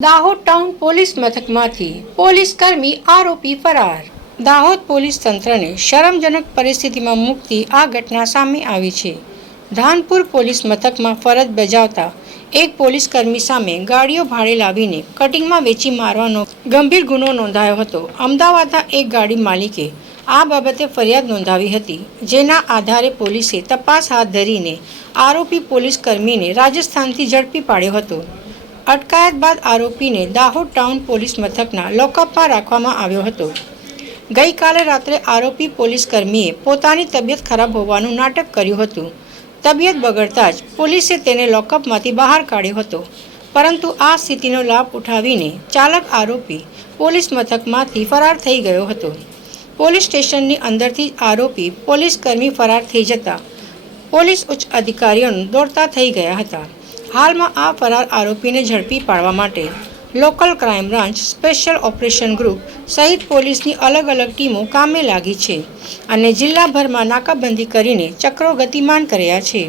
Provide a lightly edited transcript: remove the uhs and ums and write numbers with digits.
Dahod town police મથકમાંથી police કર્મી આરોપી ફરાર। Dahod police તંત્રને શરમજનક પરિસ્થિતિમાં મૂકતી આ ઘટના સામે આવી છે। ધાનપુર પોલીસ મથકમાં ફરજ બજાવતા એક પોલીસ કર્મી સામે ગાડીઓ ભાડે લાવીને કટિંગમાં વેચી મારવાનો ગંભીર ગુનો નોંધાયો હતો। અમદાવાદના એક ગાડી માલિકે આ બાબતે ફરિયાદ નોંધાવી હતી, જેના આધારે પોલીસે તપાસ હાથ ધરીને આરોપી પોલીસ કર્મીને રાજસ્થાનથી ઝડપી પાડ્યો હતો। અટકાયત બાદ આરોપીને દાહોદ ટાઉન પોલીસ મથકના લોકઅપમાં રાખવામાં આવ્યો હતો। ગઈકાલે રાત્રે આરોપી પોલીસ કર્મીએ પોતાની તબિયત ખરાબ હોવાનું નાટક કર્યું હતું। તબિયત બગડતા જ પોલીસે તેને લોકઅપમાંથી બહાર કાઢ્યો હતો, પરંતુ આ સ્થિતિનો લાભ ઉઠાવીને ચાલક આરોપી પોલીસ મથકમાંથી ફરાર થઈ ગયો હતો। પોલીસ સ્ટેશનની અંદરથી આરોપી પોલીસ કર્મી ફરાર થઈ જતા પોલીસ ઉચ્ચ અધિકારીઓ દોડતા થઈ ગયા હતા। હાલમાં આ ફરાર આરોપીને ઝડપી પાડવા માટે local crime branch, special operation group સહિત પોલીસની અલગ અલગ ટીમો કામે લાગી છે અને જિલ્લાભરમાં નાકાબંધી કરીને ચક્રો ગતિમાન કર્યા છે।